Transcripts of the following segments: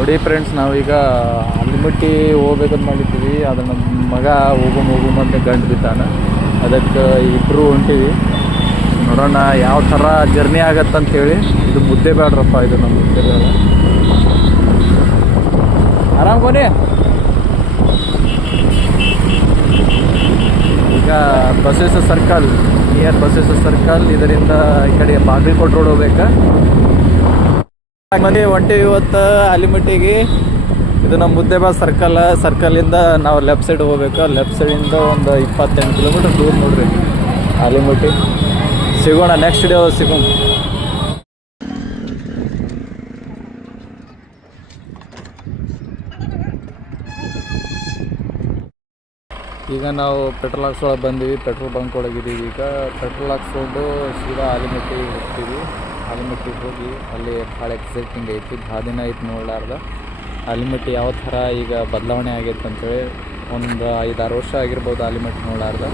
ನೋಡಿ ಫ್ರೆಂಡ್ಸ್, ನಾವೀಗ ಆಲಿಮಟ್ಟಿ ಹೋಗ್ಬೇಕಂತ ಮಾಡಿದ್ದೀವಿ. ಅದು ನಮ್ಮ ಮಗ ಹೋಗು ಅಂತ ಗಂಟು ಬಿದ್ದಾನ. ಅದಕ್ಕೆ ಇಬ್ಬರು ಹೊಂಟೀವಿ. ನೋಡೋಣ ಯಾವ ಥರ ಜರ್ನಿ ಆಗತ್ತಂತೇಳಿ. ಇದು ಮುದ್ದೇಬೇಡ್ರಪ್ಪ, ಇದು ನಮ್ಮ ಮುದ್ದೇಬೇಡ. ಆರಾಮ್ ಕೊನೆ. ಈಗ Basaveshwara circle, near Basaveshwara circle, ಇದರಿಂದ ಈ ಕಡೆ ಬಾಗಲಕೋಟೆ ರೋಡ್ ಹೋಗ್ಬೇಕಾ. ಮನೆ ಹೊಂಟೀವಿ ಇವತ್ತು ಆಲಿಮಟ್ಟಿಗೆ. ಇದು ನಮ್ಮ ಮುದ್ದೇಬೇಡ ಸರ್ಕಲಿಂದ ನಾವು ಲೆಫ್ಟ್ ಸೈಡ್ ಹೋಗ್ಬೇಕು. ಲೆಫ್ಟ್ ಸೈಡಿಂದ ಒಂದು 28 ಕಿಲೋಮೀಟರ್ ದೂರ ನೋಡ್ರಿ ಆಲಿಮಟ್ಟಿ. ಸಿಗೋಣ, ನೆಕ್ಸ್ಟ್ ಡೇ ಸಿಗೋಣ. ಈಗ ನಾವು ಪೆಟ್ರೋಲ್ ಹಾಕ್ಸೊಳಗೆ ಬಂದೀವಿ. ಪೆಟ್ರೋಲ್ ಬಂಕ್ ಒಳಗಿದ್ದೀವಿ. ಈಗ ಪೆಟ್ರೋಲ್ ಹಾಕ್ಸ್ಕೊಂಡು ಸೀದಾ ಆಲಿಮಟ್ಟಿಗೆ ಹೋಗ್ತೀವಿ. ಆಲಿಮಟ್ಟಿಗೆ ಹೋಗಿ ಅಲ್ಲಿ ಭಾಳ ಎಕ್ಸೈಟಿಂಗ್ ಐತಿ. ಭಾಳ ದಿನ ಐತಿ ನೋಡಲಾರ್ದ. ಆಲಿಮಟ್ಟಿ ಯಾವ ಥರ ಈಗ ಬದಲಾವಣೆ ಆಗೈತೆ ಅಂತೇಳಿ. ಒಂದು 5-6 ವರ್ಷ ಆಗಿರ್ಬೋದು ಆಲಿಮಟ್ಟಿ ನೋಡಲಾರ್ದ.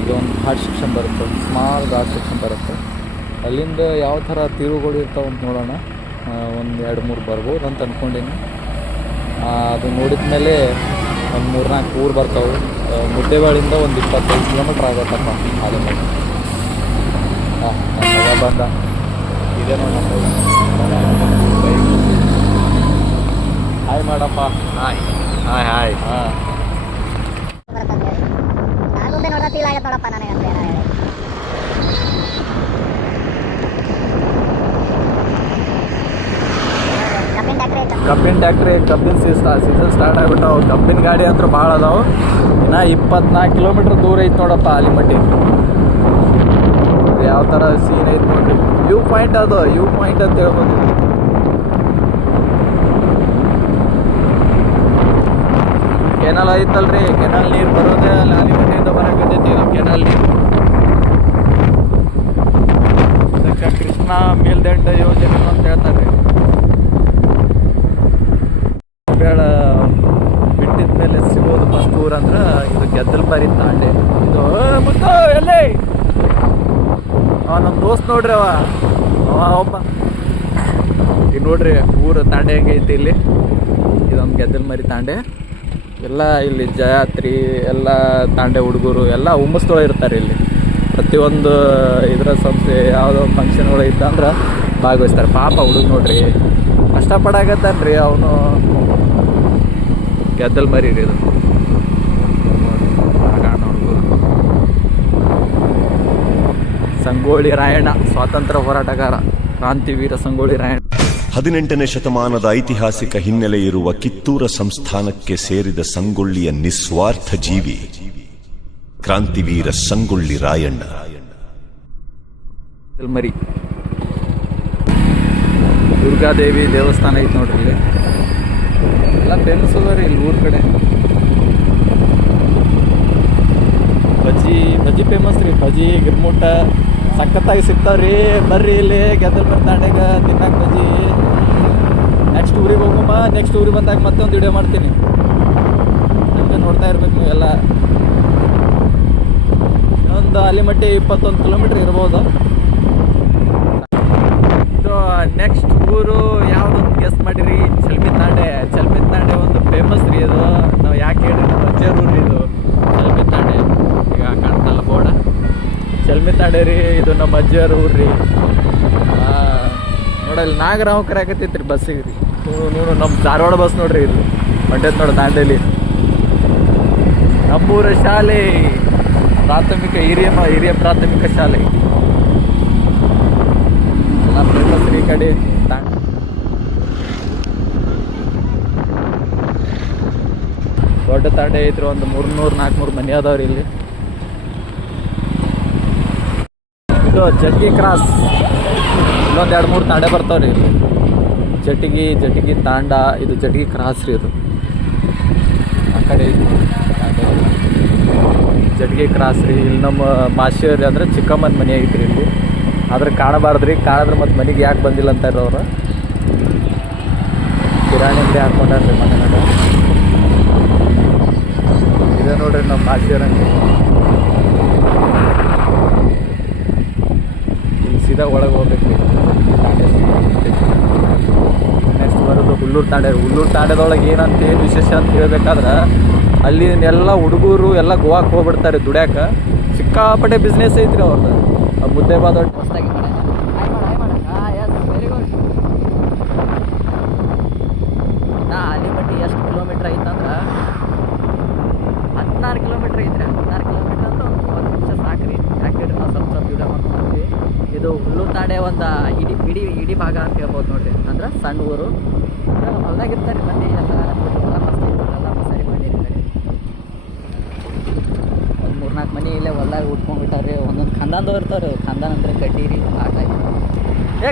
ಈಗ ಒಂದು ಘಾಟ್ ಸೆಕ್ಷನ್ ಬರುತ್ತೆ, ಒಂದು ಸ್ಮಾಲ್ ಘಾಟ್ ಸೆಕ್ಷನ್ ಬರುತ್ತೆ. ಅಲ್ಲಿಂದ ಯಾವ ಥರ ತಿರುವುಗಳು ಇರ್ತಾವೆ ಅಂತ ನೋಡೋಣ. ಒಂದು 2-3 ಬರ್ಬೋದು ಅಂತ ಅಂದ್ಕೊಂಡೀನಿ. ಅದು ನೋಡಿದ ಮೇಲೆ ಒಂದು 3-4 ಊರು ಬರ್ತಾವೆ. ಮುದ್ದೇಬೇಳಿಂದ ಒಂದು 25 ಕಿಲೋಮೀಟ್ರ್ ಆಗುತ್ತಪ್ಪ ಆಲಿಮಟ್ಟಿ. ಹಾಂ, ನನ್ನ ಮಗ ಬಂದ. ಇದೇ ನೋಡಿ ಹಾಯ್ ಮಾಡಪ್ಪ. Hi hi hi. ಹಾಂ, ಕಬ್ಬಿನ ಟ್ಯಾಕ್ಟ್ರಿ, ಕಬ್ಬಿನ ಸೀಸನ್ ಸ್ಟಾರ್ಟ್ ಆಗಿಬಿಟ್ಟಾವು. ಕಬ್ಬಿನ ಗಾಡಿ ಅಂತೂ ಭಾಳ ಅದಾವೆ. ಇನ್ನು 24 ಕಿಲೋಮೀಟ್ರ್ ದೂರ ಐತೆ ನೋಡಪ್ಪ ಆಲಿಮಟ್ಟಿ. ಯಾವ ಥರ ಸೀನ್ ಐತೆ ನೋಡ್ರಿ. ವ್ಯೂ ಪಾಯಿಂಟ್ ಅದು, ವ್ಯೂ ಪಾಯಿಂಟ್ ಅಂತ ಹೇಳ್ಬೋದು. ಕೆನಲ್ ಐತಲ್ರಿ, ಕೆನಲ್ ನೀರು ಬರೋದೇ ಅಲ್ಲಿ ಆಲಿಮಟ್ಟಿಯಿಂದ ಬರೋಕತ್ತೈತಿ. ಇದು ಕೆನಲ್ ನೀರು. ಇದಕ್ಕೆ ಕೃಷ್ಣ ಮೇಲ್ದಂಡ ಯೋಜನೆ ಅಂತ ಹೇಳ್ತಾರೆ. ಬೇಡ ಬಿಟ್ಟಿದ ಮೇಲೆ ಸಿಗೋದು ಫಸ್ಟ್ ಊರು ಅಂದ್ರೆ ಇದು ಗೆದ್ದಲ್ಪಾರಿ ತಾಂಡೆ. ಇದು ಮುತ್ತು ಎಲ್ಲಿ ನಮ್ಮ ದೋಸ್ತ್ ನೋಡ್ರಿ, ಒಬ್ಬ. ಈಗ ನೋಡ್ರಿ ಊರು ತಾಂಡೆ ಹೆಂಗೈತಿ ಇಲ್ಲಿ. ಇದೊಂದು ಗೆದ್ದಲ್ಮರಿ ತಾಂಡೆ. ಎಲ್ಲ ಇಲ್ಲಿ ಜಾತ್ರೆ ಎಲ್ಲ ತಾಂಡೆ ಹುಡುಗರು ಎಲ್ಲ ಹುಮ್ಮಸ್ತೊಳ ಇರ್ತಾರೆ ಇಲ್ಲಿ. ಪ್ರತಿಯೊಂದು ಇದರ ಸಂಸ್ಥೆ ಯಾವುದೋ ಫಂಕ್ಷನ್ಗಳು ಇತ್ತಂದ್ರೆ ಭಾಗವಹಿಸ್ತಾರೆ. ಪಾಪ ಹುಡುಗ ನೋಡ್ರಿ ಕಷ್ಟಪಡಾಕತ್ತಾನ್ರಿ ಅವನು. ಗೆದ್ದಲ್ ಮರಿ ಇದು. ಸಂಗೊಳ್ಳಿ ರಾಯಣ್ಣ ಸ್ವಾತಂತ್ರ್ಯ ಹೋರಾಟಗಾರ, ಕ್ರಾಂತಿವೀರ ಸಂಗೊಳ್ಳಿ ರಾಯಣ್ಣ. 18ನೇ ಶತಮಾನದ ಐತಿಹಾಸಿಕ ಹಿನ್ನೆಲೆ ಇರುವ ಕಿತ್ತೂರ ಸಂಸ್ಥಾನಕ್ಕೆ ಸೇರಿದ ಸಂಗೊಳ್ಳಿಯ ನಿಸ್ವಾರ್ಥ ಜೀವಿ ಕ್ರಾಂತಿವೀರ ಸಂಗೊಳ್ಳಿ ರಾಯಣ್ಣ. ಮರಿ ದುರ್ಗಾದೇವಿ ದೇವಸ್ಥಾನ ಐತೆ ನೋಡ್ರಿ. ಇಲ್ಲಿ ಎಲ್ಲ ಫೇಮಸ್ ಅದ ರೀ ಇಲ್ಲಿ ಊರ ಕಡೆ. ಬಜ್ಜಿ ಫೇಮಸ್ ರೀ. ಬಜ್ಜಿ ಗಿರ್ಮುಟ್ಟ ಸಖತ್ತಾಗಿ ಸಿಗ್ತಾವ್ರಿ. ಬರ್ರಿ ಇಲ್ಲಿ ಗೆದ್ದಲ್ಮರಿ ತಾಂಡೆಗ ತಿನ್ನಕ್ಕೆ ಬಜ್ಜಿ. ನೆಕ್ಸ್ಟ್ ಊರಿಗೆ ಹೋಗಮ್ಮ. ನೆಕ್ಸ್ಟ್ ಊರಿಗೆ ಬಂದಾಗ ಮತ್ತೊಂದು ವಿಡಿಯೋ ಮಾಡ್ತೀನಿ. ಹಂಗೆ ನೋಡ್ತಾ ಇರ್ಬೇಕು ನೀವೆಲ್ಲ. ಇನ್ನೊಂದು ಆಲಿಮಟ್ಟಿ 21 ಕಿಲೋಮೀಟ್ರ್ ಇರ್ಬೋದು. ನೆಕ್ಸ್ಟ್ ಊರು ಯಾವುದು ಗೆಸ್ಟ್ ಮಾಡಿರಿ? ಚಲ್ಮಿ ತಾಂಡೆ. ಚಲ್ಮಿ ತಾಂಡೆ ಒಂದು ಫೇಮಸ್ ರೀ. ಅದು ನಾವು ಯಾಕೆ ಹೇಳಿ ನಮ್ಮ ಅಜ್ಜರು ರೀ ಇದು ಚಲ್ಮಿ ತಾಂಡೆ. ಈಗ ಕಾಣ್ತಲ್ಲ ಬೋರ್ಡ, ಚಲ್ಮಿ ತಾಂಡೆ ರೀ. ಇದು ನಮ್ಮ ಅಜ್ಜರ ಊರು ರೀ. ನೋಡಲ್ಲಿ ನಾಗರಾವ್ ಕರೆಯಾಕತ್ತೈತಿ ರೀ ಬಸ್ಸಿಗೆ ರೀ. ನೋಡು ನಮ್ಮ ಧಾರವಾಡ ಬಸ್ ನೋಡ್ರಿ. ಇದು ಹೊಂಟೈತೆ ನೋಡಿ ದಾಂಡೇಲಿ. ನಮ್ಮೂರ ಶಾಲೆ ಪ್ರಾಥಮಿಕ ಹಿರಿಯ ಪ್ರಾಥಮಿಕ ಶಾಲೆ ಎಲ್ಲ ಫೇಮಸ್ ರೀ ಈ ಕಡೆ. ದೊಡ್ಡ ತಾಂಡೆ ಐತ್ರಿ. ಒಂದು 300-400 ಮನೆ ಅದಾವ್ರಿ ಇಲ್ಲಿ. ಇದು ಜಟ್ಟಿ ಕ್ರಾಸ್. ಇನ್ನೊಂದು 2-3 ತಾಂಡೆ ಬರ್ತಾವ್ರಿ ಇಲ್ಲಿ. ಜಟಿಗಿ ತಾಂಡ. ಇದು ಜಟಿಗಿ ಕ್ರಾಸ್ ರೀ. ಇದು ಆ ಕಡೆ ಜಟಿಗಿ ಕ್ರಾಸ್ ರೀ. ಇಲ್ಲಿ ನಮ್ಮ ಮಾಶಿಯವ್ರಿ ಅಂದ್ರೆ ಚಿಕ್ಕಮ್ಮನ ಮನೆ ಐತ್ರಿ ಇಲ್ಲಿ. ಆದ್ರೆ ಕಾಣಬಾರ್ದ್ರಿ. ಕಾಣಿದ್ರೆ ಮತ್ತು ಮನೆಗೆ ಯಾಕೆ ಬಂದಿಲ್ಲ ಅಂತಾರೆ ಅವ್ರು. ಕಿರಾಣಿ ಅಂಗಡಿ ಹಾಕ್ಕೊಂಡ್ರಿ ಮನೆಯಾಗ. ಇದೇ ನೋಡ್ರಿ ನಮ್ಮ ಮಾಶಿಯವ್ರಂಗೆ. ಇಲ್ಲಿ ಸೀದಾ ಒಳಗೆ ಹೋಗ್ಬೇಕು. ನೆಕ್ಸ್ಟ್ ಬರೋದು ಹುಲ್ಲೂರು ತಾಂಡ್ಯದೊಳಗೆ ಏನಂತ ಏನು ವಿಶೇಷ ಅಂತ ಹೇಳ್ಬೇಕಾದ್ರೆ ಅಲ್ಲಿ ಎಲ್ಲ ಹುಡುಗರು ಎಲ್ಲ ಗೋವಾಕ್ಕೆ ಹೋಗ್ಬಿಡ್ತಾರೆ ದುಡ್ಯಾಕ. ಸಿಕ್ಕಾಪಟ್ಟೆ ಬಿಸ್ನೆಸ್ ಐತ್ರಿ ಅವ್ರದ್ದು. ಮುದ್ದೇಬಾದ್ ಹೊಸ್ದಾಗಿ ಆಲಿಮಟ್ಟಿ ಎಷ್ಟು ಕಿಲೋಮೀಟ್ರ್ ಐತಂದ್ರೆ 16 ಕಿಲೋಮೀಟ್ರ್ ಐತ್ರಿ. 16 ಕಿಲೋಮೀಟ್ರ್ ಅಂದ್ರೆ ಒಂದು 30 ನಿಮಿಷ ಸಾಕ್ರಿ. ಯಾಕೆ ನಾವು ಸ್ವಲ್ಪ ವಿಡಿಯೋ ಮಾಡ್ಕೊಂಡ್ವಿ. ಇದು ಹುಲ್ಲೂರು ತಾಂಡೆ ಒಂದು ಇಡೀ ಭಾಗ ಅಂತ ಹೇಳ್ಬೋದು ನೋಡ್ರಿ. ಅಂದ್ರೆ ಸಣ್ಣ ಊರು ಹೊಲ್ದಾಗಿರ್ತಾರೆ ಮಂದಿ ಎಲ್ಲ ಮಸ್ತಿ ಎಲ್ಲ ಮಸಾರಿ ಮಾಡಿರ್ತಾರೆ. ಒಂದು 3-4 ಮನೆ ಇಲ್ಲೇ ಹೊಲ್ದಾಗ ಉಟ್ಕೊಂಡ್ಬಿಟ್ಟಾರೆ. ಒಂದೊಂದು ಖಂದಾನ್ದು ಇರ್ತಾರೆ. ಖಂದಾನ್ ಅಂದ್ರೆ ಕಡ್ಡಿರಿ ಹಾಗಾಗಿ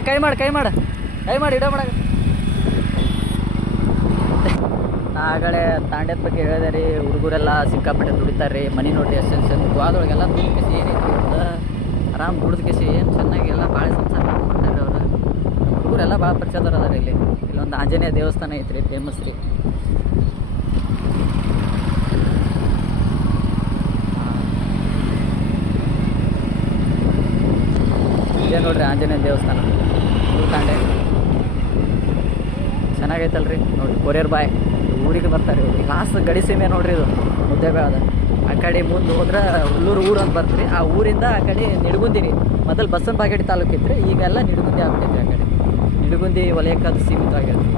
ಕೈ ಮಾಡಿ ಇಡೋ ಮಾಡಾಗ ಆಗಲೇ ತಾಂಡ್ಯದ ಬಗ್ಗೆ ಹೇಳಿದೆ ರೀ. ಹುಡುಗರೆಲ್ಲ ಸಿಕ್ಕಾಪಟ್ಟೆ ದುಡಿತಾರೆ ರೀ. ಮನೆ ನೋಡ್ರಿ ಎಷ್ಟು ಗೋವಾದೊಳಗೆಲ್ಲ ದುಡ್ಡು ಏನೈತಿ ಆರಾಮ್ ದುಡ್ದು ಏನು ಚೆನ್ನಾಗಿ ಎಲ್ಲ ಭಾಳ ಸಂಸಾರ ಮಾಡ್ತಾರೆ ಅವರು. ಹುಡುಗರೆಲ್ಲ ಭಾಳ ಪರಿಚಯದವ್ರು ಅದಾರ. ಇಲ್ಲೊಂದು ಆಂಜನೇಯ ದೇವಸ್ಥಾನ ಐತ್ರಿ, ಫೇಮಸ್ ರೀ. ಇದೇ ನೋಡ್ರಿ ಆಂಜನೇಯ ದೇವಸ್ಥಾನ ಹುಲ್ಲೂರು ತಾಂಡೆ. ಚೆನ್ನಾಗೈತಲ್ರಿ ನೋಡಿ. ಕೊರಿಯರ್ ಬಾಯ್ ಊರಿಗೆ ಬರ್ತಾರೆ. ಲಾಸ್ಟ್ ಗಡಿ ಸೀಮೆ ನೋಡ್ರಿ ಇದು ಮುದ್ದೇಬೇಳದ. ಆ ಕಡೆ ಮುಂದೆ ಹೋದ್ರೆ ಹುಲ್ಲೂರು ಊರು ಅಂತ ಬರ್ತೀರಿ. ಆ ಊರಿಂದ ಆ ಕಡೆ ನಿಡಗುಂದಿರಿ. ಮೊದಲು ಬಸವನ ಬಾಗೇಡಿ ತಾಲೂಕು ಇತ್ತು. ಈಗೆಲ್ಲ ನಿಡಗುಂದಿ ಆಗ್ಬಿಟ್ಟೈತ್ರಿ. ಆ ಕಡೆ ನಿಡಗುಂದಿ ವಲಯಕ್ಕೆ ಅದು ಸೀಮಿತವಾಗೈತಿ.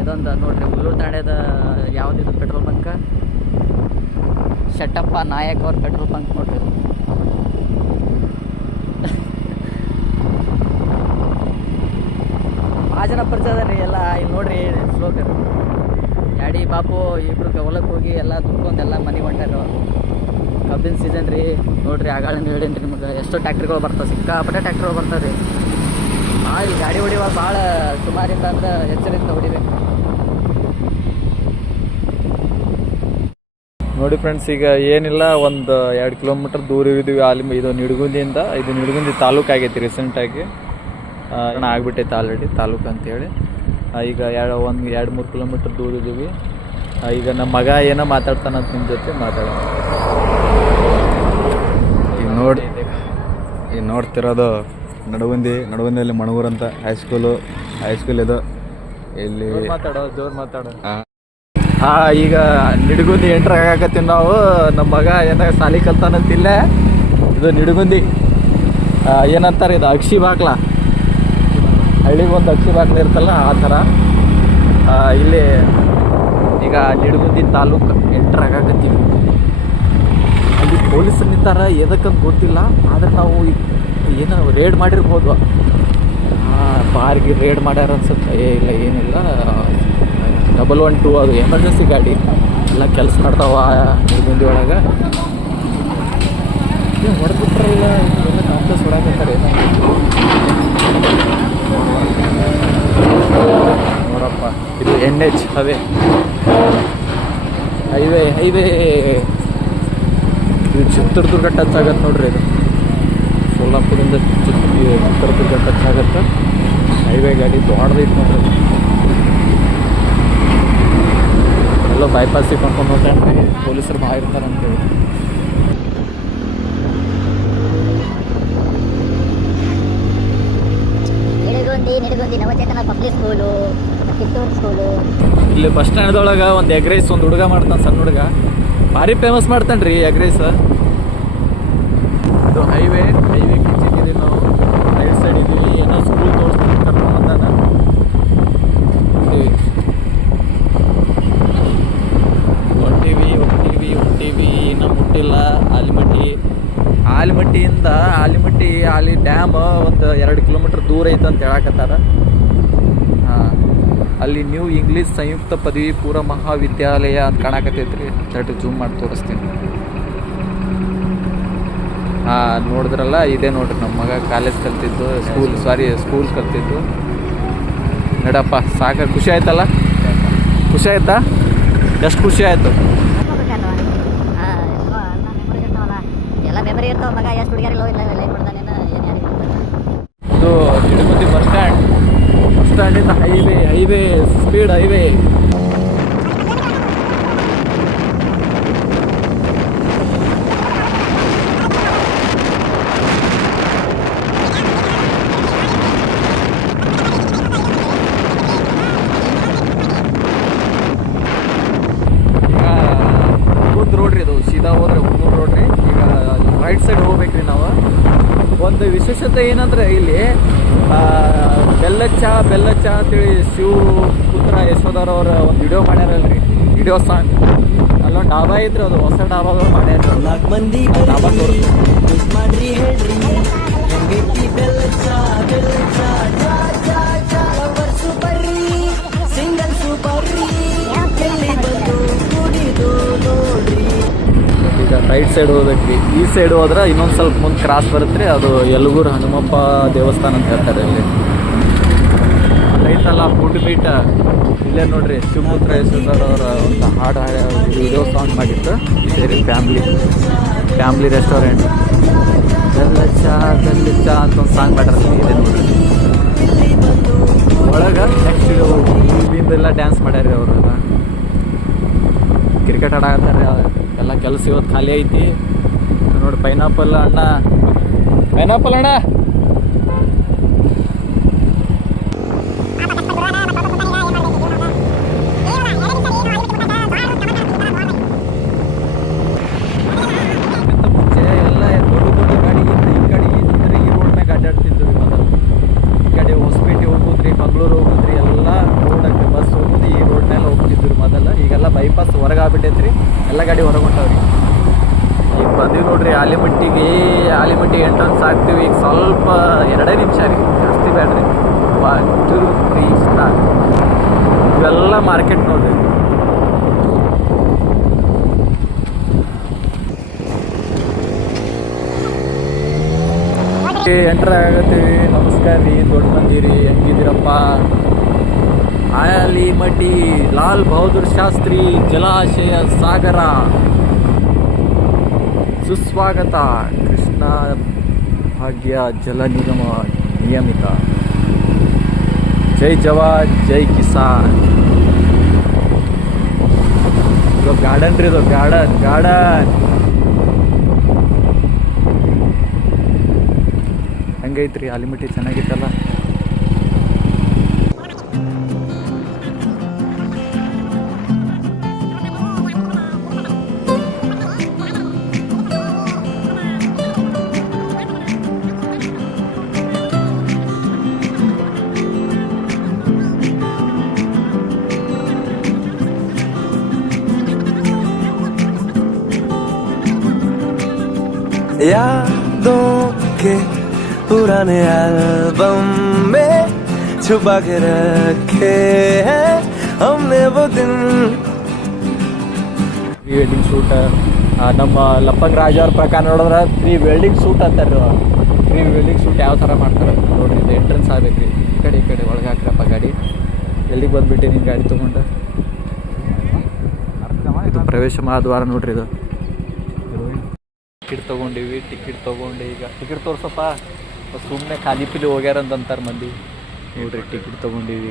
ಇದೊಂದು ನೋಡ್ರಿ ಹುಲ್ಲೂರು ತಾಂಡ್ಯದ ಯಾವುದಿದು ಪೆಟ್ರೋಲ್ ಬಂಕ್, ಶೆಟ್ಟಪ್ಪ ನಾಯಕ್ ಅವ್ರ ಪೆಟ್ರೋಲ್ ಬಂಕ್ ನೋಡ್ರಿ. ಭಾಳ ಜನ ಪರಿಚಯ ಅದ ರೀ ಎಲ್ಲ. ಇಲ್ಲಿ ನೋಡ್ರಿ ಸ್ಲೋಕರ್ ಡ್ಯಾಡಿ ಬಾಪು ಇಬ್ರು ಹೊಲಕ್ಕೆ ಹೋಗಿ ಎಲ್ಲ ದುಡ್ಕೊಂಡು ಎಲ್ಲ ಮನೆಗೆ ಹೊಂಟಾರ. ಕಬ್ಬಿನ ಸೀಸನ್ ರೀ ನೋಡ್ರಿ. ಆಗಾಳಿಂದ ಹೇಳೇನಿ ರೀ ನಿಮಗೆ. ಎಷ್ಟೋ ಟ್ಯಾಕ್ಟ್ರಿಗಳು ಬರ್ತಾವೆ, ಸಿಕ್ಕಾಪಟ್ಟೆ ಟ್ಯಾಕ್ಟ್ರಿಗಳು ಬರ್ತಾವೆ ರೀ. ಇಲ್ಲಿ ಗಾಡಿ ಹೊಡಿಯುವಾಗ ಭಾಳ ಸುಮಾರಿಂದ ಅಂದ್ರೆ ಎಚ್ಚರಿಕೆ ಹೊಡಿಬೇಕು ನೋಡಿ ಫ್ರೆಂಡ್ಸ್. ಈಗ ಏನಿಲ್ಲ, ಒಂದು 2 ಕಿಲೋಮೀಟ್ರ್ ದೂರ ಇದ್ದೀವಿ ಇದು ನಿಡಗುಂದಿಯಿಂದ. ಇದು ನಿಡಗುಂದಿ ತಾಲೂಕು ಆಗೈತಿ ರೀಸೆಂಟಾಗಿ. ಆಗ್ಬಿಟ್ಟೈತೆ ಆಲ್ರೆಡಿ ತಾಲೂಕು ಅಂತೇಳಿ. ಈಗ 2-3 ಕಿಲೋಮೀಟ್ರ್ ದೂರ ಇದ್ದೀವಿ. ಈಗ ನಮ್ಮ ಮಗ ಏನೋ ಮಾತಾಡ್ತಾನಂತ ನಿಮ್ಮ ಜೊತೆ ಮಾತಾಡೋಣ. ಈಗ ನೋಡ್ತಿರೋದು ನಡಗುಂದಿಯಲ್ಲಿ ಮಣಗೂರು ಅಂತ ಹೈಸ್ಕೂಲ್ ಇದು. ಇಲ್ಲಿ ಮಾತಾಡೋ ಈಗ ನಿಡಗುಂದಿ ಎಂಟ್ರ್ ಆಗಾಕತ್ತೀವಿ ನಾವು. ನಮ್ಮ ಮಗ ಏನೋ ಸಾಲಿ ಕಲ್ತಾನಂತಿಲ್ಲ. ಇದು ನಿಡಗುಂದಿ ಏನಂತಾರೆ, ಇದು ಅಕ್ಷಿ ಬಾಕ್ಲ. ಹಳ್ಳಿಗೊಂದು ಅಕ್ಷಿ ಬಾಕ್ಲ ಇರ್ತಲ್ಲ ಆ ಥರ. ಇಲ್ಲಿ ಈಗ ನಿಡಗುಂದಿ ತಾಲೂಕು ಎಂಟ್ರ್ ಆಗಾಕತ್ತೀವಿ. ಅಲ್ಲಿ ಪೊಲೀಸರು ನಿಂತಾರ, ಎದಕ್ಕಂತ ಗೊತ್ತಿಲ್ಲ. ಆದರೆ ನಾವು ಏನೋ ರೇಡ್ ಮಾಡಿರ್ಬೋದು. ಬಾರ್ಗೆ ರೇಡ್ ಮಾಡ್ಯಾರ ಅನ್ಸುತ್ತೆ. ಇಲ್ಲ ಏನಿಲ್ಲ, 112 ಅದು ಎಮರ್ಜೆನ್ಸಿ ಗಾಡಿ ಎಲ್ಲ ಕೆಲಸ ಮಾಡ್ತಾವ ನಿಡಗುಂದಿ ಒಳಗೆ. ಹೊಡೆದ್ಬಿಟ್ರಲ್ಲ ಎಲ್ಲ ಕಾಂಪ್ಲೆಕ್ಸ್ ಹೊಡಾಕತ್ತಾರೆ. ನೋಡಪ್ಪ, ಇದು NH ಹೈವೇ ಇದು ಚಿತ್ರದುರ್ಗ ಟಚ್ ಆಗತ್ತೆ ನೋಡ್ರಿ. ಇದು ಸೋಲಾಪುರದಿಂದ ಚಿತ್ರದುರ್ಗ ಟಚ್ ಆಗತ್ತೆ. ಹೈವೇ ಗಾಡಿ ದೊಡ್ಡದೈತೆ ನೋಡ್ರಿ. ಎಲ್ಲೋ ಬೈಪಾಸಿಗೆ ಕರ್ಕೊಂಡು ಹೋಗ್ತಾರೆ. ಪೊಲೀಸರು ಭಾಳ ಇರ್ತಾರೆ ಅಂತೇಳಿ. ನಿಡಗುಂದಿ ನವಚೇತನ ಪಬ್ಲಿಕ್ ಸ್ಕೂಲು, ಕಿತ್ತೂರು ಸ್ಕೂಲು. ಇಲ್ಲಿ ಬಸ್ ಸ್ಟ್ಯಾಂಡ್ದೊಳಗೆ ಒಂದು ಎಗ್ ರೈಸ್ ಒಂದು ಹುಡುಗ ಮಾಡ್ತಾನೆ, ಸಣ್ಣ ಹುಡುಗ. ಭಾರಿ ಫೇಮಸ್ ಮಾಡ್ತಾನೆ ರೀ ಎಗ್ ರೈಸ್. ಇದು ಹೈವೇ ಕಿಚ್ಚಿದ್ದೀವಿ ನಾವು. ರೈಟ್ ಸೈಡ್ ಇದ್ದೀವಿ. ಏನೋ ಸ್ಕೂಲ್ ತೋರಿಸ್ತೀನಿ ಕರ್ಕೊಂಡು ಬಂದಾನ. ಹೊಂಟೀವಿ ಇನ್ನೂ ಮುಟ್ಟಿಲ್ಲ. ಆಲಿಮಟ್ಟಿಯಿಂದ ಆಲಿ ಡ್ಯಾಮ್ ಒಂದು 2 ಕಿಲೋಮೀಟ್ರ್ ದೂರ ಐತೆ ಅಂತ ಹೇಳಕತ್ತಾರ. ಅಲ್ಲಿ ನ್ಯೂ ಇಂಗ್ಲೀಷ್ ಸಂಯುಕ್ತ ಪದವಿ ಪೂರ್ವ ಮಹಾವಿದ್ಯಾಲಯ ಅಂತ ಕಾಣಕತ್ತೈತ್ರಿ. ದಟ್ ಜೂಮ್ ಮಾಡಿ ತೋರಿಸ್ತೀನಿ. ನೋಡಿದ್ರಲ್ಲ, ಇದೇ ನೋಡ್ರಿ ನಮ್ಮ ಮಗ ಕಾಲೇಜ್ ಕಲ್ತಿದ್ದು, ಸ್ಕೂಲ್ ಕಲ್ತಿದ್ದು. ನಡಪ್ಪ, ಸಾಕ ಖುಷಿ ಆಯ್ತಲ್ಲ? ಖುಷಿ ಆಯ್ತಾ? ಎಷ್ಟು ಖುಷಿ ಆಯಿತು? ಎಲ್ಲ ಮೆಮರಿ ಇರ್ತಾವ ಮಗ. ಎಷ್ಟು ಹುಡುಗಿಯರಿಲ್ಲ ಲೈನ್ ಮಾಡ್ತಾನೆ ಇದು ನಿಡಗುಂದಿ ಬಸ್ ಸ್ಟ್ಯಾಂಡಿಂದ ಹೈವೇ ಸ್ಪೀಡ್ ಹೈವೇ. ವಿಶೇಷತೆ ಏನಂದ್ರೆ ಇಲ್ಲಿ ಬೆಲ್ಲದ ಚಹಾ ಅಂತೇಳಿ ಶಿವಪುತ್ರ ಯಶೋಧರವ್ರ ಒಂದು ವಿಡಿಯೋ ಮಾಡ್ಯಾರಲ್ರಿ, ವಿಡಿಯೋ ಸಾಂಗ್. ಅಲ್ಲೊಂದು ಡಾಬಾ ಇದ್ರೆ ಅದು ಹೊಸ ಡಾಬಾಗಳು ಮಾಡ್ಯಾರ. ಡಾಬಾ ಮಾಡ್ರಿ ಹೇಳ್ರಿ ಹೆಂಗೈತಿ ಬೆಲ್ಲದ ಚಾ ಬರ್ರಿ ಸಿಂಗಲ್ ಸೂಪರ್ರಿ ಎಲ್ಲಿ ಬಂದು ಕುಡಿದು ನೋಡ್ರಿ. ಈಗ ರೈಟ್ ಸೈಡ್ ಹೋಗ್ಬೇಕ್ರಿ. ಈ ಸೈಡ್ ಹೋದ್ರೆ ಇನ್ನೊಂದು ಸ್ವಲ್ಪ ಮುಂದೆ ಕ್ರಾಸ್ ಬರುತ್ತೆ ರೀ, ಅದು ಯಲಗೂರು ಹನುಮಪ್ಪ ದೇವಸ್ಥಾನ ಅಂತ ಹೇಳ್ತಾರೆ. ಇಲ್ಲಿ ರೈಟ್ ಅಲ್ಲ ಫುಡ್ ಮೀಟ ಇಲ್ಲೇ ನೋಡ್ರಿ, ಶಿವಪುತ್ರ ಯಶೋಧರವರ ಒಂದು ಹಾಡು ವಿಡಿಯೋ ಸಾಂಗ್ ಮಾಡಿತ್ತು. ಇದೇ ರೀ ಫ್ಯಾಮ್ಲಿ ರೆಸ್ಟೋರೆಂಟ್. ಬೆಲ್ಲದ ಚಾ ಅಂತ ಒಂದು ಸಾಂಗ್ ಮಾಡ್ಯಾರ. ಇದೆ ನೋಡ್ರಿ ಒಳಗೆ ನೆಕ್ಸ್ಟ್ ಹೂವಿಂದೆಲ್ಲ ಡ್ಯಾನ್ಸ್ ಮಾಡ್ಯಾರ ಅವರೆಲ್ಲ. ಕ್ರಿಕೆಟ್ ಆಡಾಕತ್ತಾರೆ ಎಲ್ಲ. ಕೆಲಸ ಇವತ್ತು ಖಾಲಿ ಐತಿ ನೋಡಿ. ಪೈನಾಪಲ್ ಅಣ್ಣ ಮುಂಚೆ ಎಲ್ಲ ದೊಡ್ಡ ಗಾಡಿ ಈ ಕಡೆ ಇದ್ರೆ ಈ ರೋಡ್ ಮ್ಯಾಗ ಅಡ್ಡಾಡ್ತಿದ್ವಿ. ಮೊದಲು ಈ ಕಡೆ ಹೊಸಪೇಟೆ ಹೋಗೋದ್ರಿ, ಮಂಗಳೂರು ಹೋಗೋದ್ರಿ, ಎಲ್ಲ ರೋಡಕ್ಕೆ ಬಸ್ ಹೋಗೋದು ಈ ರೋಡ್ ಮೇಲೆ ಹೋಗ್ತಿದ್ರು ಮೊದಲು. ಈಗೆಲ್ಲ ಬೈಪಾಸ್ ಹೊರಗೆ ಆಗ್ಬಿಟ್ಟೈತ್ರಿ, ಎಲ್ಲ ಗಾಡಿ ಹೊರಗೆ ಹೊಂಟವ್ರಿ. ಈಗ ಬಂದೀವಿ ನೋಡ್ರಿ ಆಲಿಮಟ್ಟಿಗೆ ಎಂಟ್ರೆನ್ಸ್ ಆಗ್ತೀವಿ. ಈಗ ಸ್ವಲ್ಪ 2 ನಿಮಿಷ ರೀ, ಜಾಸ್ತಿ ಬೇಡ್ರಿ. 1 2 3 ಸ್ಟಾರ್ಟ್. ಇವೆಲ್ಲ ಮಾರ್ಕೆಟ್ ನೋಡ್ರಿ. ಎಂಟ್ರ್ ಆಗತ್ತೀವಿ. ನಮಸ್ಕಾರ ರೀ, ದೊಡ್ಡ ಮಂದಿ ರೀ, ಹೆಂಗಿದ್ದೀರಪ್ಪ? ಆಲಿಮಟ್ಟಿ ಲಾಲ್ ಬಹದ್ದೂರ್ ಶಾಸ್ತ್ರಿ ಜಲಾಶಯ ಸಾಗರ ಸುಸ್ವಾಗತ. ಕೃಷ್ಣ ಭಾಗ್ಯ ಜಲ ನಿಗಮ ನಿಯಮಿತ. ಜೈ ಜವಾನ್ ಜೈ ಕಿಸಾನ್. ಇದು ಗಾರ್ಡನ್ ರೀ, ಇದು ಗಾರ್ಡನ್ ಹೆಂಗೈತ್ರಿ ಆಲಿಮಟ್ಟಿ? ಚೆನ್ನಾಗಿತ್ತಲ್ಲ. यादों के पुराने एल्बम में छुपा के रखे हैं हमने वो दिन. ಪ್ರೀ ವೆಡ್ಡಿಂಗ್ ಶೂಟ್ ನಮ್ಮ ಲಪ್ಪಂಗ್ ರಾಜ ಅವ್ರ ಪ್ರಕಾರ ನೋಡಿದ್ರೆ ಪ್ರೀ ವೆಡ್ಡಿಂಗ್ ಶೂಟ್ ಅಂತಾರೆ. ಪ್ರೀ ವೆಡ್ಡಿಂಗ್ ಶೂಟ್ ಯಾವ ಥರ ಮಾಡ್ತಾರೆ ನೋಡ್ರಿ. ಇದು ಎಂಟ್ರೆನ್ಸ್ ಆಗ್ಬೇಕ್ರಿ. ಈ ಕಡೆ ಒಳಗೆ ಹಾಕ್ರಪ್ಪ ಗಾಡಿ. ಎಲ್ಲಿಗೆ ಬಂದುಬಿಟ್ಟು ನೀನು ಗಾಡಿ ತೊಗೊಂಡು? ಇದು ಪ್ರವೇಶ ಮಹಾದ್ವಾರ ನೋಡ್ರಿ. ಇದು ಟಿಕೆಟ್ ತೊಗೊಂಡಿವಿ. ಟಿಕೆಟ್ ತೊಗೊಂಡು ಈಗ ಟಿಕೆಟ್ ತೋರ್ಸಪ್ಪ. ಸುಮ್ಮನೆ ಖಾಲಿ ಪಿಲಿ ಹೋಗ್ಯಾರ ಅಂತಾರೆ ಮಂದಿ ನೋಡ್ರಿ. ಟಿಕೆಟ್ ತೊಗೊಂಡಿವಿ.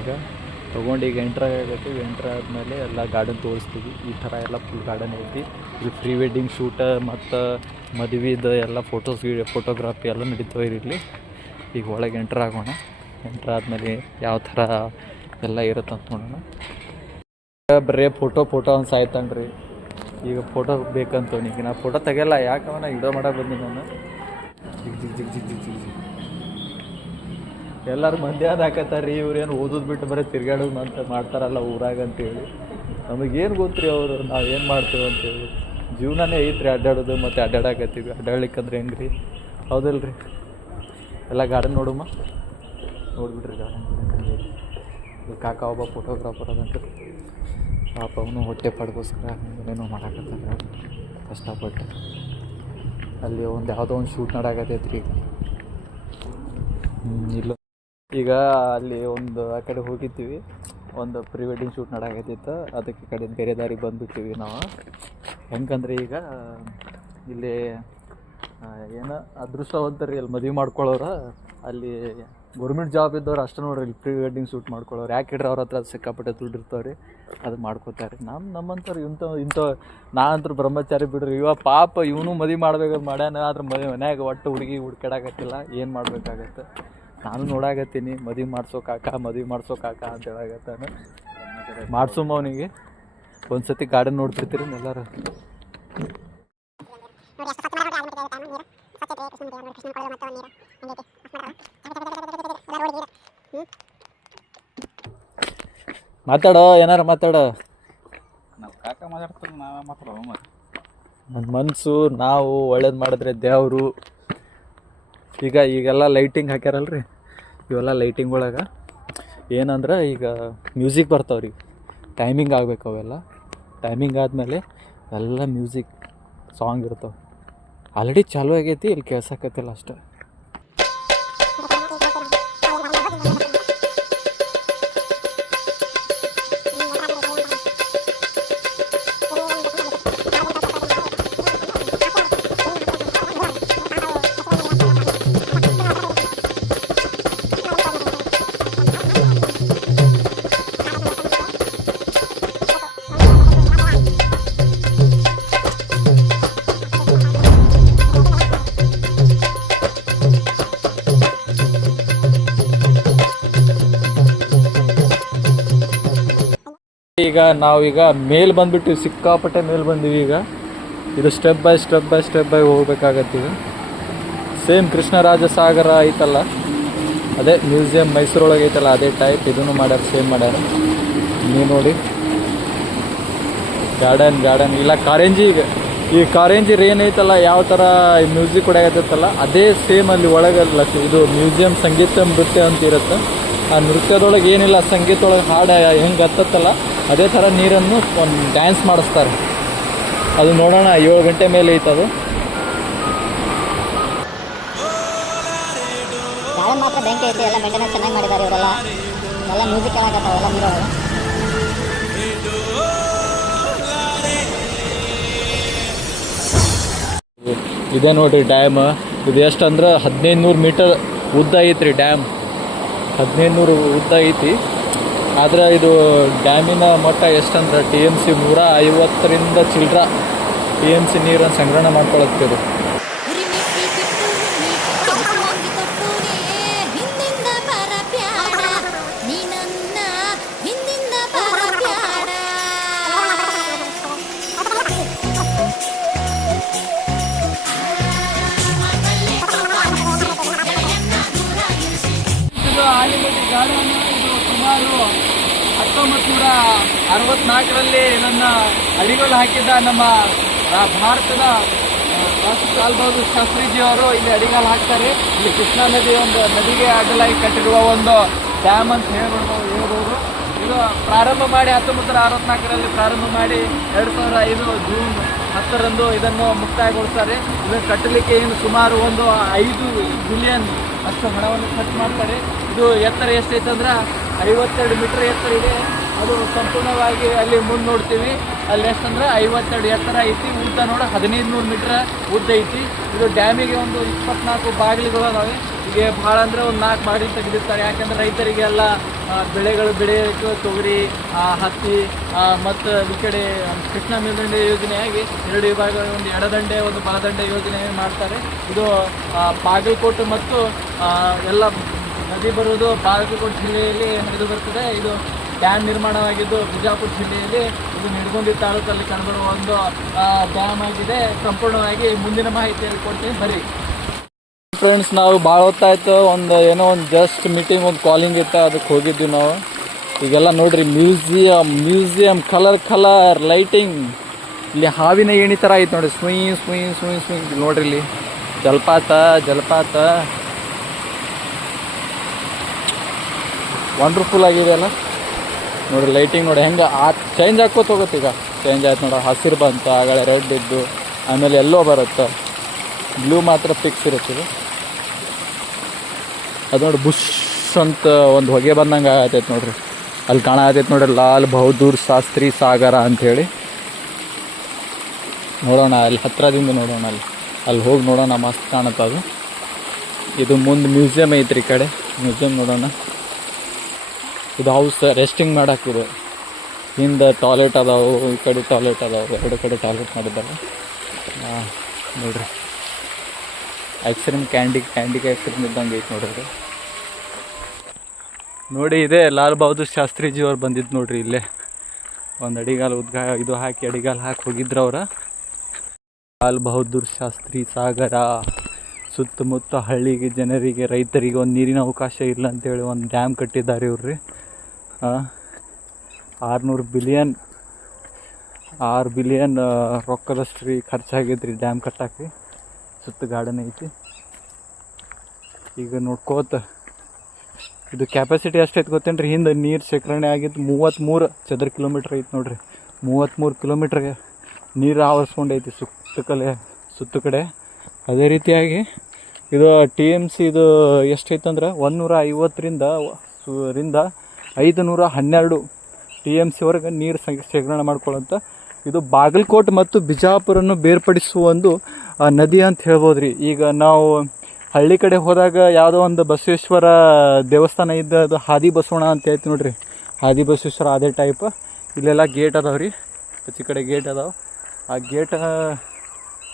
ಈಗ ಎಂಟ್ರ್ ಆಗತ್ತೀವಿ. ಎಂಟ್ರ್ ಆದಮೇಲೆ ಎಲ್ಲ ಗಾರ್ಡನ್ ತೋರಿಸ್ತೀವಿ. ಈ ಥರ ಎಲ್ಲ ಫುಲ್ ಗಾರ್ಡನ್ ಐತಿ. ಇಲ್ಲಿ ಪ್ರೀ ವೆಡ್ಡಿಂಗ್ ಶೂಟ್ ಮತ್ತು ಮದುವೆದು ಎಲ್ಲ ಫೋಟೋಗ್ರಾಫಿ ಎಲ್ಲ ನಡೀತವೆ ಇರಲಿ. ಈಗ ಒಳಗೆ ಎಂಟ್ರ್ ಆಗೋಣ. ಎಂಟ್ರ್ ಆದಮೇಲೆ ಯಾವ ಥರ ಎಲ್ಲ ಇರುತ್ತಂತ ನೋಡೋಣ. ಬರೀ ಫೋಟೋ ಅನ್ಸಾಯ್ತಣ್ರಿ. ಈಗ ಫೋಟೋ ಬೇಕಂತ ಈಗ ನಾ ಫೋಟೋ ತೆಗಿಯಲ್ಲ. ಯಾಕವನ ವಿಡಿಯೋ ಮಾಡಕ್ಕೆ ಬಂದಿ ನಾನು. ಜಿಗ್ ಎಲ್ಲರೂ ಮಂದಿ ಹಾಕತ್ತಾರ ರೀ. ಇವ್ರೇನು ಓದೋದು ಬಿಟ್ಟು ಬರೀ ತಿರ್ಗಾಡೋದು ಅಂತ ಮಾಡ್ತಾರಲ್ಲ ಊರಾಗ ಅಂತೇಳಿ. ನಮಗೇನು ಗೊತ್ತ್ರಿ ಅವರು ನಾವೇನು ಮಾಡ್ತೇವೆ ಅಂತೇಳಿ. ಜೀವನನೇ ಐತ್ರಿ ಅಡ್ಡಾಡೋದು ಮತ್ತು ಅಡ್ಡಾಡಕತ್ತೀವಿ. ಅಡ್ಡಾಡ್ಲಿಕ್ಕಂದ್ರೆ ಹೆಂಗೆ ರೀ? ಹೌದಲ್ಲ ರೀ? ಎಲ್ಲ ಗಾರ್ಡನ್ ನೋಡುಮ್ಮ. ನೋಡ್ಬಿಟ್ರಿ ಗಾರ್ಡನ್. ಇಲ್ಲಿ ಕಾಕ ಒಬ್ಬ ಫೋಟೋಗ್ರಾಫರ್ ಅದಂತ. ಪಾಪ ಅವನು ಹೊಟ್ಟೆ ಪಡ್ಗೋಸ್ಕರ ಏನೇನೋ ಮಾಡಾಕತ್ತಾರ ಕಷ್ಟಪಟ್ಟು. ಅಲ್ಲಿ ಒಂದು ಯಾವುದೋ ಒಂದು ಶೂಟ್ ನಡಾಕತ್ತೈತ್ರಿ ಇಲ್ಲ. ಈಗ ಅಲ್ಲಿ ಒಂದು ಆ ಕಡೆ ಹೋಗಿದ್ದೀವಿ. ಒಂದು ಪ್ರೀ ವೆಡ್ಡಿಂಗ್ ಶೂಟ್ ನಡಾಕತ್ತಿತ್ತು. ಅದಕ್ಕೆ ಈ ಕಡೆ ಬೇರೆ ದಾರಿಗೆ ಬಂದುಬಿಟ್ಟಿವಿ ನಾವು. ಹೆಂಗಂದ್ರೆ ಈಗ ಇಲ್ಲಿ ಏನೋ ಅದೃಷ್ಟವಂತರಿ ಅಲ್ಲಿ ಮದುವೆ ಮಾಡ್ಕೊಳ್ಳೋರು. ಅಲ್ಲಿ ಗೌರ್ಮೆಂಟ್ ಜಾಬ್ ಇದ್ದವ್ರು ಅಷ್ಟೇ ನೋಡ್ರಿ ಇಲ್ಲಿ ಪ್ರೀ ವೆಡ್ಡಿಂಗ್ ಶೂಟ್ ಮಾಡ್ಕೊಳ್ಳೋರು. ಯಾಕೆ ಇಡ್ರಿ ಅವ್ರ ಹತ್ರ ಸಿಕ್ಕಾಪಟ್ಟೆ ದುಡ್ಡು ಇರ್ತಾವ್ರಿ, ಅದು ಮಾಡ್ಕೋತಾರೆ. ನಮ್ಮಂಥವ್ರು ಇಂಥ ನಾನಂತೂ ಬ್ರಹ್ಮಚಾರಿ ಬಿಡ್ರಿ. ಪಾಪ ಇವನು ಮದುವೆ ಮಾಡ್ಬೇಕು ಮಾಡ್ಯಾನ. ಆದ್ರೆ ಮನ್ಯಾಗ ಒಟ್ಟು ಹುಡುಗಿ ಹುಡ್ಕಾಡಕತ್ತಿಲ್ಲ. ಏನು ಮಾಡ್ಬೇಕಾಗತ್ತೆ? ನಾನು ನೋಡಾಕತ್ತೀನಿ. ಮದುವೆ ಮಾಡ್ಸೋ ಕಾಕ ಅಂತ ಹೇಳಾಕತ್ತಾನ. ಮಾಡ್ಸೋಮ್ಮ ಅವನಿಗೆ. ಒಂದು ಸತಿ ಗಾರ್ಡನ್ ನೋಡ್ತಿರ್ತೀರಿ ಎಲ್ಲರೂ. ಮಾತಾಡೋ, ಏನಾರ ಮಾತಾಡೋ. ನಾವು ಕಾಕ ಮಾತಾಡ್ತಾರೆ, ನಾವೇ ಮಾತಾಡೋ. ನನ್ನ ಮನಸ್ಸು, ನಾವು ಒಳ್ಳೇದು ಮಾಡಿದ್ರೆ ದೇವರು. ಈಗೆಲ್ಲ ಲೈಟಿಂಗ್ ಹಾಕ್ಯಾರಲ್ರಿ, ಇವೆಲ್ಲ ಲೈಟಿಂಗ್ ಒಳಗೆ ಏನಂದ್ರೆ ಈಗ ಮ್ಯೂಸಿಕ್ ಬರ್ತಾವ್ರಿ, ಟೈಮಿಂಗ್ ಆಗ್ಬೇಕು ಅವೆಲ್ಲ. ಟೈಮಿಂಗ್ ಆದಮೇಲೆ ಎಲ್ಲ ಮ್ಯೂಸಿಕ್ ಸಾಂಗ್ ಇರ್ತಾವೆ. ಆಲ್ರೆಡಿ ಚಾಲೂ ಆಗೈತಿ, ಇಲ್ಲಿ ಕೇಳ್ಸಕತ್ತಿಲ್ಲ ಅಷ್ಟೆ. ನಾವೀಗ ಮೇಲ್ ಬಂದ್ಬಿಟ್ಟಿವಿ, ಸಿಕ್ಕಾಪಟ್ಟೆ ಮೇಲ್ ಬಂದೀವಿ. ಈಗ ಇದು ಸ್ಟೆಪ್ ಬೈ ಹೋಗ್ಬೇಕಾಗತ್ತೆ. ಈಗ ಸೇಮ್ ಕೃಷ್ಣರಾಜ ಸಾಗರ ಐತಲ್ಲ, ಅದೇ ಮ್ಯೂಸಿಯಂ ಮೈಸೂರೊಳಗೆ ಐತಲ್ಲ, ಅದೇ ಟೈಪ್ ಇದನ್ನು ಮಾಡ್ಯಾರ, ಸೇಮ್ ಮಾಡ್ಯಾರ. ನೀವು ನೋಡಿ ಗಾರ್ಡನ್ ಇಲ್ಲ ಕಾರಂಜಿ. ಈ ಕಾರಂಜಿ ರೇನ್ ಐತಲ್ಲ, ಯಾವ ಥರ ಮ್ಯೂಸಿಕ್ ಹೊಡೆಯತ್ತಲ್ಲ, ಅದೇ ಸೇಮ್ ಅಲ್ಲಿ ಒಳಗಲ್ಲ. ಇದು ಮ್ಯೂಸಿಯಂ ಸಂಗೀತ ನೃತ್ಯ ಅಂತ ಇರುತ್ತೆ. ಆ ನೃತ್ಯದೊಳಗೆ ಏನಿಲ್ಲ, ಸಂಗೀತದೊಳಗೆ ಹಾಡು ಹೆಂಗೆ ಹತ್ತತ್ತಲ್ಲ, ಅದೇ ಥರ ನೀರನ್ನು ಒಂದು ಡ್ಯಾನ್ಸ್ ಮಾಡಿಸ್ತಾರೆ. ಅದು ನೋಡೋಣ, 7 ಗಂಟೆ ಮೇಲೆ ಐತದು. ಗಾರ್ಡನ್ ಮಾತ್ರ ಬೆಂಕಿ ಐತಿ, ಎಲ್ಲ ಮೇಂಟೆನೆನ್ಸ್ ಚೆನ್ನಾಗಿ ಮಾಡಿದ್ದಾರೆ ಇವರೆಲ್ಲ. ಎಲ್ಲ ಮ್ಯೂಸಿಕ್ ಕೇಳಾಕತ್ತಾವ ಎಲ್ಲ ನೀರೊಳಗೆ. ಇದೇ ನೋಡಿರಿ ಡ್ಯಾಮ್. ಇದು ಎಷ್ಟು ಅಂದ್ರೆ 1500 ಮೀಟರ್ ಉದ್ದ ಐತ್ರಿ ಡ್ಯಾಮ್. 1500 ಉದ್ದ ಐತಿ. ಆದರೆ ಇದು ಡ್ಯಾಮಿನ ಮಟ್ಟ ಎಷ್ಟಂದ್ರೆ TMC 150ರಿಂದ ಚಿಲ್ಡ್ರ TMC ನೀರನ್ನು ಸಂಗ್ರಹಣೆ ಮಾಡ್ಕೊಳತ್ತಿರು. ಆಲಿಮಟ್ಟಿ ಗಾರ್ಡನ್ ಇದು ಸುಮಾರು 1964ರಲ್ಲಿ ಇದನ್ನು ಅಡಿಗಲ್ಲು ಹಾಕಿದ್ದ ನಮ್ಮ ಭಾರತದ ಲಾಲ್ ಬಹದ್ದೂರ್ ಶಾಸ್ತ್ರೀಜಿಯವರು ಇಲ್ಲಿ ಅಡಿಗಲ್ಲು ಹಾಕ್ತಾರೆ. ಇಲ್ಲಿ ಕೃಷ್ಣಾ ನದಿ ಒಂದು ನದಿಗೆ ಅಡ್ಡಲಾಗಿ ಕಟ್ಟಿರುವ ಒಂದು ಡ್ಯಾಮ್ ಅಂತ ಹೇಳ್ಬೋದು. ಇದು ಪ್ರಾರಂಭ ಮಾಡಿ 1964ರಲ್ಲಿ ಪ್ರಾರಂಭ ಮಾಡಿ 2005 ಜೂನ್ 10ರಂದು ಇದನ್ನು ಮುಕ್ತಾಯಗೊಳಿಸ್ತಾರೆ. ಇದನ್ನು ಕಟ್ಟಲಿಕ್ಕೆ ಇನ್ನು ಸುಮಾರು ಒಂದು 5 ಬಿಲಿಯನ್ ಅಷ್ಟು ಹಣವನ್ನು ಖರ್ಚು ಮಾಡ್ತಾರೆ. ಇದು ಎತ್ತರ ಎಷ್ಟೈತೆ ಅಂದ್ರೆ 52 ಮೀಟರ್ ಎತ್ತರ ಇದೆ. ಅದು ಸಂಪೂರ್ಣವಾಗಿ ಅಲ್ಲಿ ಮುಂದೆ ನೋಡ್ತೀವಿ, ಅಲ್ಲಿ ಎಷ್ಟಂದ್ರೆ 52 ಎತ್ತರ ಐತಿ. ಉದ್ದ ನೋಡ 1500 ಮೀಟರ್ ಉದ್ದ ಐತಿ. ಇದು ಡ್ಯಾಮಿಗೆ ಒಂದು 24 ಬಾಗಿಲುಗಳು ಅದಾವೆ. ಈಗ ಭಾಳ ಅಂದರೆ ಒಂದು 4 ಬಾಗಿಲು ತೆಗೆದಿರ್ತಾರೆ. ಯಾಕಂದರೆ ರೈತರಿಗೆಲ್ಲ ಬೆಳೆಗಳು ಬೆಳೆಯೋಕ್ಕೆ ತೊಗರಿ, ಹತ್ತಿ ಮತ್ತು ಈ ಕಡೆ ಕೃಷ್ಣಾ ಮೇಲ್ದಂಡೆ ಯೋಜನೆಯಾಗಿ 2 ವಿಭಾಗ, ಒಂದು ಎಡದಂಡೆ ಒಂದು ಬಲದಂಡೆ ಯೋಜನೆ ಮಾಡ್ತಾರೆ. ಇದು ಬಾಗಲಕೋಟೆ ಮತ್ತು ಎಲ್ಲ ನದಿ ಬರುವುದು ಬಾಗಲಕೋಟೆ ಜಿಲ್ಲೆಯಲ್ಲಿ ನಡೆದು ಬರ್ತದೆ. ಇದು ಡ್ಯಾಮ್ ನಿರ್ಮಾಣವಾಗಿದ್ದು ಬಿಜಾಪುರ ಜಿಲ್ಲೆಯಲ್ಲಿ, ಇದು ನಿಡಗುಂದಿ ತಾಲೂಕಲ್ಲಿ ಕಂಡುಬರುವ ಒಂದು ಡ್ಯಾಮ್ ಆಗಿದೆ. ಸಂಪೂರ್ಣವಾಗಿ ಮುಂದಿನ ಮಾಹಿತಿಯಲ್ಲಿ ಕೊಡ್ತೀನಿ, ಬರೀ ಫ್ರೆಂಡ್ಸ್. ನಾವು ಭಾಳ ಹೊತ್ತಾಯ್ತು, ಏನೋ ಒಂದು ಜಸ್ಟ್ ಮೀಟಿಂಗ್, ಒಂದು ಕಾಲಿಂಗ್ ಇತ್ತು, ಅದಕ್ಕೆ ಹೋಗಿದ್ವಿ ನಾವು. ಈಗೆಲ್ಲ ನೋಡ್ರಿ ಮ್ಯೂಸಿಯಂ ಕಲರ್ ಲೈಟಿಂಗ್. ಇಲ್ಲಿ ಹಾವಿನ ಏಣಿ ಥರ ಐತೆ ನೋಡಿ, ಸ್ವಿಂಗ್ ನೋಡ್ರಿ. ಇಲ್ಲಿ ಜಲಪಾತ ವಂಡರ್ಫುಲ್ ಆಗಿದೆ ಅಲ್ಲ ನೋಡಿ. ಲೈಟಿಂಗ್ ನೋಡಿ ಹೆಂಗೆ ಚೇಂಜ್ ಹಾಕೋತ ಹೋಗುತ್ತೆ. ಈಗ ಚೇಂಜ್ ಆಯ್ತು ನೋಡಿ, ಹಸಿರು ಬಂತು, ಆಗಳ ರೆಡ್ ಇದ್ದು, ಆಮೇಲೆ ಎಲ್ಲೋ ಬರುತ್ತೆ, ಬ್ಲೂ ಮಾತ್ರ ಫಿಕ್ಸ್ ಇರುತ್ತೆ. ಅದು ನೋಡಿ ಬುಷ್ ಅಂತ ಒಂದು ಹೊಗೆ ಬಂದಂಗೆ ಆಗತೈತೆ ನೋಡ್ರಿ. ಅಲ್ಲಿ ಕಾಣತೈತೆ ನೋಡ್ರಿ, ಲಾಲ್ ಬಹದ್ದೂರ್ ಶಾಸ್ತ್ರಿ ಸಾಗರ ಅಂಥೇಳಿ. ನೋಡೋಣ ಅಲ್ಲಿ ಹತ್ತಿರದಿಂದ ನೋಡೋಣ, ಅಲ್ಲಿ ಹೋಗಿ ನೋಡೋಣ, ಮಸ್ತ್ ಕಾಣುತ್ತೆ ಅದು. ಇದು ಮುಂದೆ ಮ್ಯೂಸಿಯಂ ಐತ್ರಿ, ಈ ಕಡೆ ಮ್ಯೂಸಿಯಂ ನೋಡೋಣ. ಇದು ಹೌಸ್ ರೆಸ್ಟಿಂಗ್ ಮಾಡಾಕಿದೆ. ಹಿಂದೆ ಟಾಯ್ಲೆಟ್ ಅದಾವು, ಈ ಕಡೆ ಟಾಯ್ಲೆಟ್ ಅದಾವು, 2 ಕಡೆ ಟಾಯ್ಲೆಟ್ ಮಾಡಿದ್ದಾರೆ. ನೋಡ್ರಿ ಕ್ಯಾಂಡಿ ಐಸ್ಕ್ರೀಮ್ ಇದ್ದಂಗೆ ಐತೆ ನೋಡ್ರಿ. ನೋಡಿ ಇದೆ ಲಾಲ್ ಬಹದ್ದೂರ್ ಶಾಸ್ತ್ರೀಜಿ ಅವ್ರು ಬಂದಿದ್ದು ನೋಡ್ರಿ. ಇಲ್ಲೇ ಒಂದು ಅಡಿಗಾಲು ಇದು ಹಾಕಿ ಅಡಿಗಾಲು ಹಾಕಿ ಹೋಗಿದ್ರು ಅವ್ರ. ಲಾಲ್ ಬಹದ್ದೂರ್ ಶಾಸ್ತ್ರಿ ಸಾಗರ ಸುತ್ತಮುತ್ತ ಹಳ್ಳಿಗೆ ಜನರಿಗೆ ರೈತರಿಗೆ ಒಂದು ನೀರಿನ ಅವಕಾಶ ಇಲ್ಲ ಅಂತೇಳಿ ಒಂದು ಡ್ಯಾಮ್ ಕಟ್ಟಿದ್ದಾರೆ ಇವ್ರು ರೀ. 6 ಬಿಲಿಯನ್ ರೊಕ್ಕದಷ್ಟು ರೀ ಖರ್ಚಾಗೈತೆ ರೀ ಡ್ಯಾಮ್ ಕಟ್ಟಾಕ್ರಿ. ಸುತ್ತ ಗಾರ್ಡನ್ ಐತಿ. ಈಗ ನೋಡ್ಕೋತ ಇದು ಕ್ಯಾಪಾಸಿಟಿ ಎಷ್ಟೈತೆ ಗೊತ್ತೇನು ರೀ? ಹಿಂದೆ ನೀರು ಶೇಖರಣೆ ಆಗಿದ್ದು 33 ಚದರ ಕಿಲೋಮೀಟ್ರ್ ಐತೆ ನೋಡಿರಿ. 33 ಕಿಲೋಮೀಟ್ರಿಗೆ ನೀರು ಆವರಿಸ್ಕೊಂಡೈತಿ ಸುತ್ತ ಕಡೆ. ಅದೇ ರೀತಿಯಾಗಿ ಇದು TMC ಇದು ಎಷ್ಟೈತೆ ಅಂದ್ರೆ 150ರಿಂದ 512 TMCವರೆಗೆ ನೀರು ಶೇಖರಣೆ ಮಾಡ್ಕೊಳ್ಳೋಂಥ ಇದು ಬಾಗಲಕೋಟೆ ಮತ್ತು ಬಿಜಾಪುರನ್ನು ಬೇರ್ಪಡಿಸುವ ಒಂದು ನದಿ ಅಂತ ಹೇಳ್ಬೋದು ರೀ. ಈಗ ನಾವು ಹಳ್ಳಿ ಕಡೆ ಹೋದಾಗ ಯಾವುದೋ ಒಂದು ಬಸವೇಶ್ವರ ದೇವಸ್ಥಾನ ಇದ್ದದು ಹಾದಿ ಬಸವಣ ಅಂತ ಹೇಳ್ತೀವಿ ನೋಡ್ರಿ. ಹಾದಿ ಬಸವೇಶ್ವರ ಅದೇ ಟೈಪ್ ಇಲ್ಲೆಲ್ಲ ಗೇಟ್ ಅದಾವೆ ರೀ. ಆಚೆ ಕಡೆ ಗೇಟ್ ಅದಾವೆ. ಆ ಗೇಟ್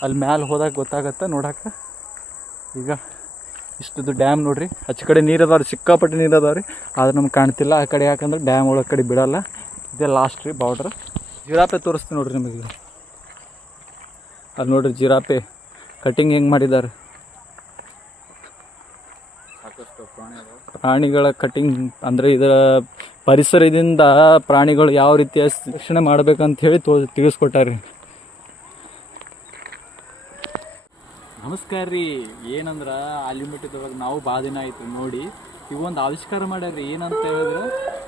ಅಲ್ಲಿ ಮ್ಯಾಲೆ ಹೋದಾಗ ಗೊತ್ತಾಗತ್ತೆ ನೋಡಕ್ಕೆ. ಈಗ ಇಷ್ಟದು ಡ್ಯಾಮ್ ನೋಡ್ರಿ. ಆಚೆ ಕಡೆ ನೀರು ಅದಾವೆ ರೀ, ಸಿಕ್ಕಾಪಟ್ಟೆ ನೀರು ಅದಾವೆ ರೀ. ಆದ್ರೆ ನಮ್ಗೆ ಕಾಣ್ತಿಲ್ಲ ಆ ಕಡೆ, ಯಾಕಂದ್ರೆ ಡ್ಯಾಮ್ ಒಳಗೆ ಕಡೆ ಬಿಡಲ್ಲ. ಇದೇ ಲಾಸ್ಟ್ ರೀ ಬಾರ್ಡ್ರ್. ಜಿರಾಪೆ ತೋರಿಸ್ತೀನಿ ನೋಡ್ರಿ ನಿಮಗೆ. ಅಲ್ಲಿ ನೋಡ್ರಿ ಜಿರಾಪೆ ಕಟಿಂಗ್ ಹೆಂಗೆ ಮಾಡಿದ್ದಾರೆ. ಪ್ರಾಣಿಗಳ ಕಟಿಂಗ್ ಅಂದರೆ ಇದರ ಪರಿಸರದಿಂದ ಪ್ರಾಣಿಗಳು ಯಾವ ರೀತಿಯ ರಕ್ಷಣೆ ಮಾಡ್ಬೇಕಂತ ಹೇಳಿ ತಿಳಿಸ್ಕೊಟ್ಟಾರ್ರಿ. ನಮಸ್ಕಾರ ರೀ. ಏನಂದ್ರೆ ಆಲಿಮೆಟ್ಟಿದೊಳಗೆ ನಾವು ಭಾಳ ದಿನ ಆಯ್ತು ನೋಡಿ. ಇವೊಂದು ಆವಿಷ್ಕಾರ ಮಾಡ್ಯಾರ್ರಿ. ಏನಂತ ಹೇಳಿದ್ರೆ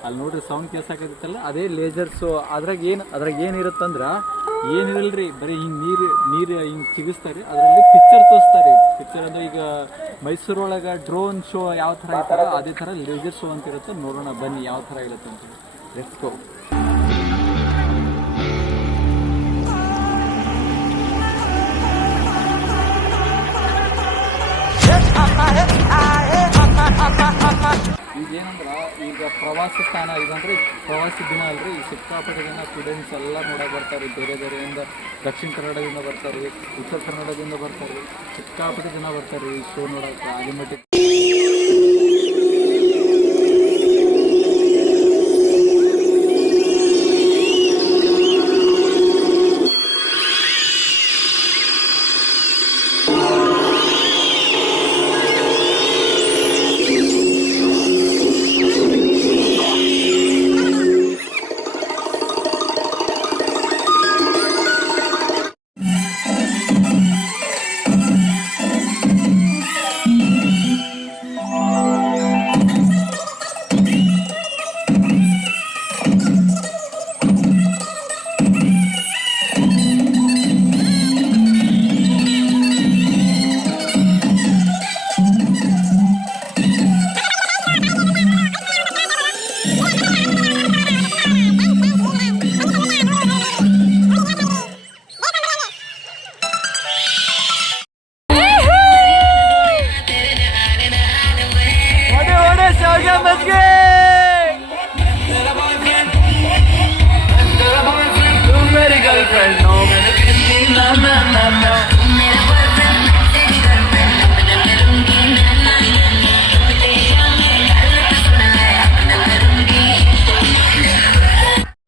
ಅಲ್ಲಿ ನೋಡ್ರಿ ಸೌಂಡ್ ಕೇಳ್ಸಾಕತ್ತಲ್ಲ, ಅದೇ ಲೇಜರ್ಸು. ಅದ್ರಾಗ ಏನಿರುತ್ತಂದ್ರೆ ಏನಿರಲ್ಲ ರೀ, ಬರೀ ಹಿಂಗೆ ನೀರು ಹಿಂಗೆ ಚಿಗಿಸ್ತಾರೆ. ಅದರಲ್ಲಿ ಪಿಕ್ಚರ್ ತೋರಿಸ್ತಾರೆ. ಪಿಕ್ಚರ್ ಅಂದರೆ ಈಗ ಮೈಸೂರೊಳಗೆ ಡ್ರೋನ್ ಶೋ ಯಾವ ಥರ ಇರ್ತಾರೋ ಅದೇ ಥರ ಲೇಜರ್ ಶೋ ಅಂತ ಇರುತ್ತೆ. ನೋಡೋಣ ಬನ್ನಿ ಯಾವ ಥರ ಇರುತ್ತೆ ಅಂತ. Let's go. ಈಗೇನಂದ್ರೆ ಈಗ ಪ್ರವಾಸಿ ಸ್ಥಾನ ಇದಂದ್ರೆ ಪ್ರವಾಸಿ ದಿನ ಅಲ್ರಿ. ಸಿಕ್ಕಾಪಟ್ಟೆ ಜನ ಸ್ಟೂಡೆಂಟ್ಸ್ ಎಲ್ಲ ನೋಡಕ್ಕೆ ಬರ್ತಾರೆ. ಬೇರೆಯಿಂದ ದಕ್ಷಿಣ ಕನ್ನಡದಿಂದ ಬರ್ತಾರೆ, ಉತ್ತರ ಕನ್ನಡದಿಂದ ಬರ್ತಾರೆ. ಸಿಕ್ಕಾಪಟ್ಟೆ ಜನ ಬರ್ತಾರೆ ಈ ಶೋ ನೋಡೋಕೆ. ಆಲಿಮೆಟ್ಟಿ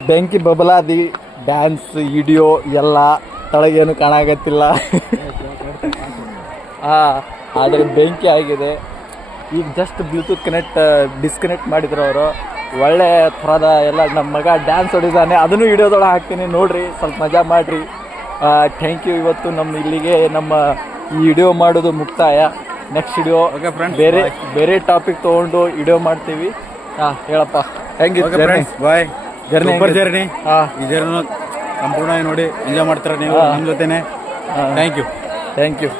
ಬೆಂಕಿ ಬಬಲಾದಿ ಡ್ಯಾನ್ಸ್ ವಿಡಿಯೋ ಎಲ್ಲ ತಳಗೇನು ಕಾಣಾಗತ್ತಿಲ್ಲ. ಆದರೆ ಬೆಂಕಿ ಆಗಿದೆ. ಈಗ ಜಸ್ಟ್ ಬ್ಲೂಟೂತ್ ಡಿಸ್ಕನೆಕ್ಟ್ ಮಾಡಿದ್ರು ಅವರು. ಒಳ್ಳೆ ಥರದ ಎಲ್ಲ ನಮ್ಮ ಮಗ ಡ್ಯಾನ್ಸ್ ಹೊಡಿದಾನೆ. ಅದನ್ನು ವಿಡಿಯೋದೊಳಗೆ ಹಾಕ್ತೀನಿ, ನೋಡಿರಿ, ಸ್ವಲ್ಪ ಮಜಾ ಮಾಡಿರಿ. Thank you. ಇವತ್ತು ಇಲ್ಲಿಗೆ ನಮ್ಮ ಈ ವಿಡಿಯೋ ಮಾಡೋದು ಮುಕ್ತಾಯ. ನೆಕ್ಸ್ಟ್ ವಿಡಿಯೋ ಬೇರೆ ಟಾಪಿಕ್ ತೊಗೊಂಡು ವಿಡಿಯೋ ಮಾಡ್ತೀವಿ. ಹೇಳಪ್ಪ ಹೆಂಗಿತ್ತು ಬಾಯ್ ಜರ್ನಿ? ಜರ್ನಿ. ಈ ಜರ್ನಿ ಸಂಪೂರ್ಣವಾಗಿ ನೋಡಿ ಎಂಜಾಯ್ ಮಾಡ್ತಾರೆ ನೀವು ನಮ್ಮ ಜೊತೆನೆ. Thank you.